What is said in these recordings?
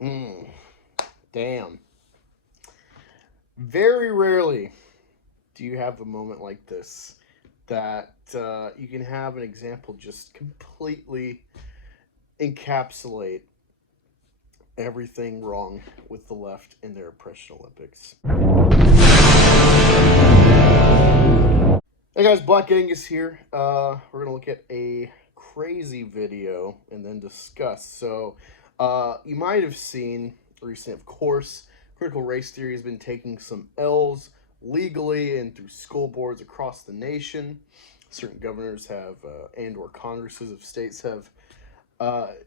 Mm, damn. Very rarely do you have a moment like this that you can have an example just completely encapsulate everything wrong with the left in their oppression Olympics. Hey guys, Black Angus here. We're gonna look at a crazy video and then discuss. You might have seen recently, of course, critical race theory has been taking some L's legally and through school boards across the nation. Certain governors have, and/or Congresses of states have,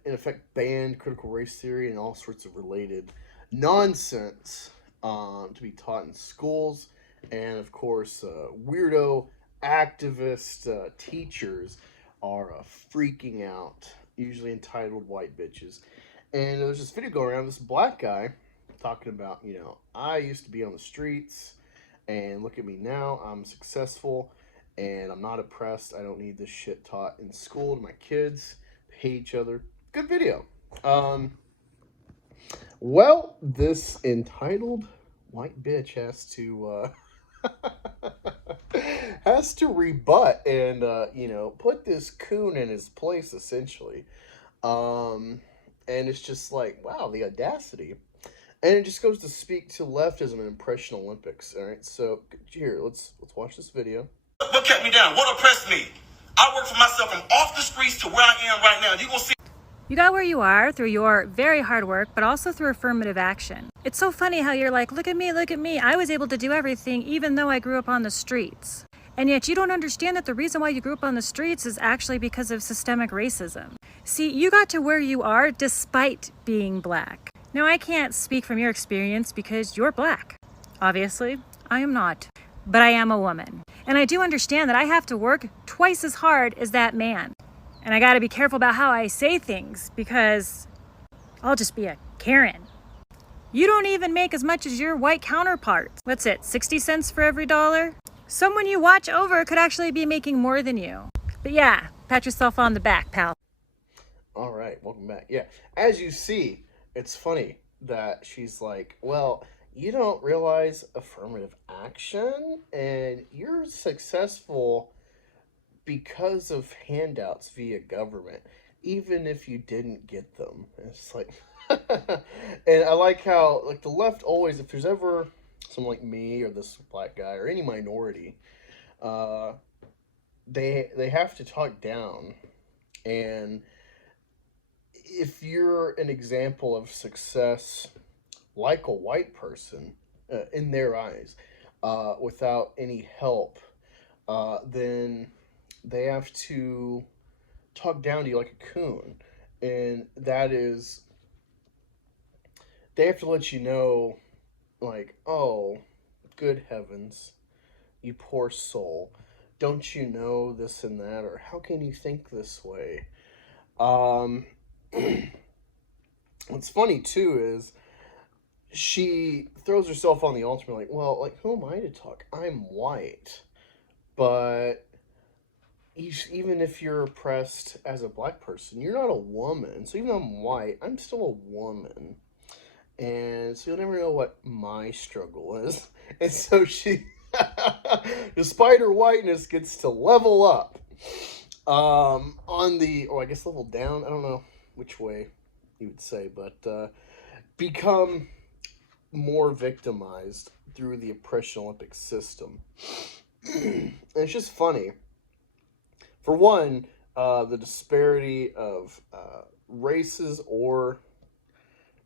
in effect, banned critical race theory and all sorts of related nonsense to be taught in schools. And of course, weirdo activist teachers are freaking out, usually entitled white bitches. And there's this video going around, this black guy talking about, I used to be on the streets, and look at me now, I'm successful, and I'm not oppressed. I don't need this shit taught in school to my kids. Hate each other. Good video. Well, this entitled white bitch has to has to rebut and put this coon in his place essentially. And it's just like, wow, the audacity. And it just goes to speak to leftism and impression Olympics. All right, so here, let's watch this video. What kept me down? What oppressed me? I work for myself from off the streets to where I am right now. You're gonna see. You got where you are through your very hard work, but also through affirmative action. It's so funny how you're like, look at me, I was able to do everything even though I grew up on the streets. And yet you don't understand that the reason why you grew up on the streets is actually because of systemic racism. See, you got to where you are despite being black. Now, I can't speak from your experience because you're black. Obviously, I am not. But I am a woman. And I do understand that I have to work twice as hard as that man. And I gotta be careful about how I say things because I'll just be a Karen. You don't even make as much as your white counterparts. What's it, 60 cents for every dollar? Someone you watch over could actually be making more than you. But yeah, pat yourself on the back, pal. All right, welcome back. Yeah, as you see, it's funny that she's like, well, you don't realize affirmative action and you're successful because of handouts via government, even if you didn't get them. And it's like, and I like how, like, the left always, if there's ever someone like me or this black guy or any minority, they have to talk down. And if you're an example of success like a white person in their eyes, without any help, then they have to talk down to you like a coon. And that is, they have to let you know, like, oh, good heavens, you poor soul. Don't you know this and that? Or how can you think this way? What's funny, too, is she throws herself on the altar like, well, like, who am I to talk? I'm white. But even if you're oppressed as a black person, you're not a woman. So even though I'm white, I'm still a woman. And so you'll never know what my struggle is. And so she, despite her whiteness, gets to level up on the, or I guess level down. I don't know which way you would say, but become more victimized through the oppression Olympic system. And it's just funny. For one, the disparity of races or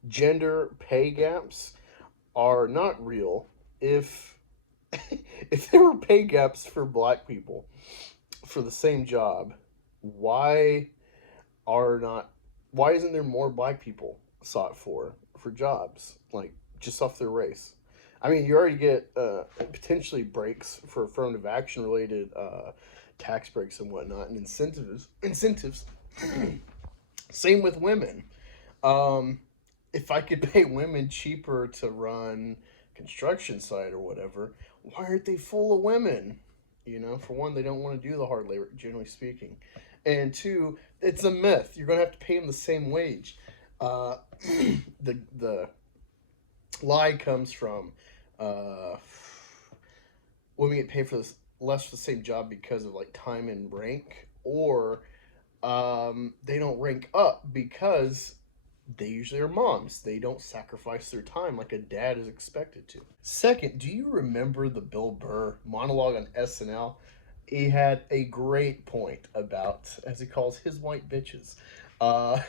gender pay gaps are not real. If there were pay gaps for black people for the same job, why isn't there more black people sought for jobs, like, just off their race? I mean, you already get potentially breaks for affirmative action related tax breaks and whatnot, and incentives. Same with women. If I could pay women cheaper to run construction site or whatever, why aren't they full of women? For one, they don't want to do the hard labor, generally speaking. And two, it's a myth. You're going to have to pay them the same wage. Uh, the lie comes from uh, women get paid for this less for the same job because of like time and rank, or they don't rank up because they usually are moms. They don't sacrifice their time like a dad is expected to. Second, do you remember the Bill Burr monologue on SNL? He had a great point about, as he calls his white bitches, uh,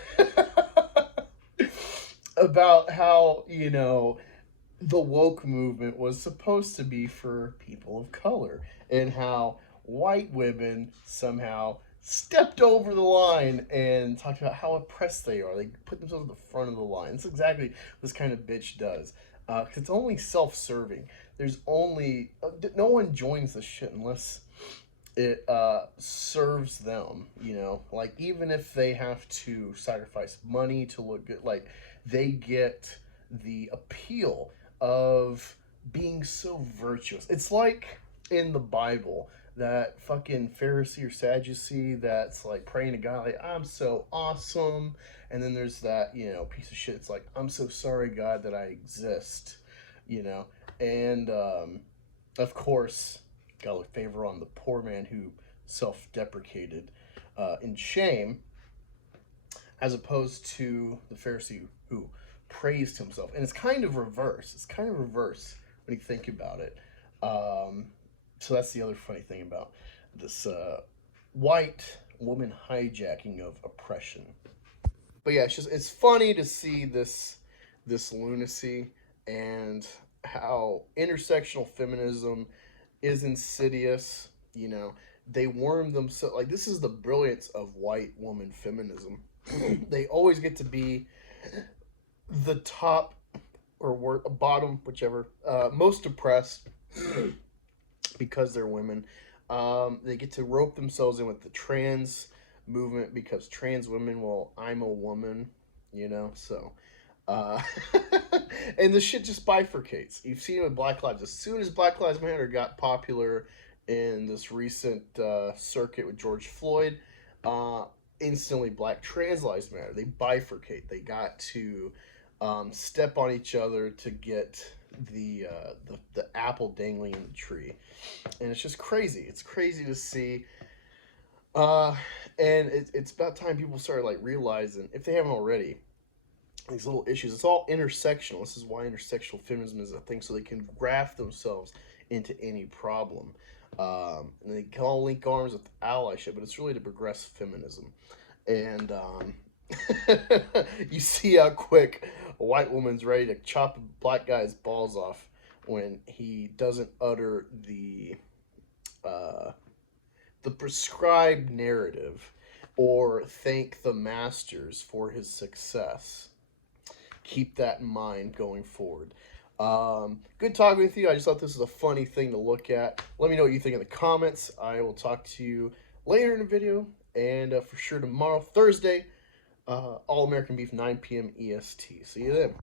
about how, the woke movement was supposed to be for people of color, and how white women somehow stepped over the line and talked about how oppressed they are. They put themselves at the front of the line. That's exactly what this kind of bitch does. 'Cause it's only self-serving. There's only no one joins this shit unless it serves them. Like, even if they have to sacrifice money to look good, like, they get the appeal of being so virtuous. It's like in the Bible, that fucking Pharisee or Sadducee that's like praying to God, like, I'm so awesome. And then there's that, piece of shit. It's like, I'm so sorry, God, that I exist, And of course, got a favor on the poor man who self deprecated in shame, as opposed to the Pharisee who praised himself. And it's kind of reverse. It's kind of reverse when you think about it. So that's the other funny thing about this white woman hijacking of oppression. But yeah, it's funny to see this lunacy, and how intersectional feminism is insidious. They worm themselves, like, this is the brilliance of white woman feminism. They always get to be the top or bottom, whichever, most oppressed because they're women. They get to rope themselves in with the trans movement because trans women, well, I'm a woman, so. Uh, and the shit just bifurcates. You've seen it with Black Lives. As soon as Black Lives Matter got popular in this recent circuit with George Floyd, instantly Black Trans Lives Matter. They bifurcate. They got to step on each other to get the apple dangling in the tree, and it's just crazy. It's crazy to see, and it's about time people started like realizing, if they haven't already, these little issues. It's all intersectional. This is why intersectional feminism is a thing, so they can graft themselves into any problem. And they can all link arms with allyship, but it's really to progress feminism. And you see how quick a white woman's ready to chop a black guy's balls off when he doesn't utter the prescribed narrative or thank the masters for his success. Keep that in mind going forward. Good talking with you. I just thought this was a funny thing to look at. Let me know what you think in the comments. I will talk to you later in the video, and for sure tomorrow, Thursday, All American Beef, 9 p.m. EST. See you then.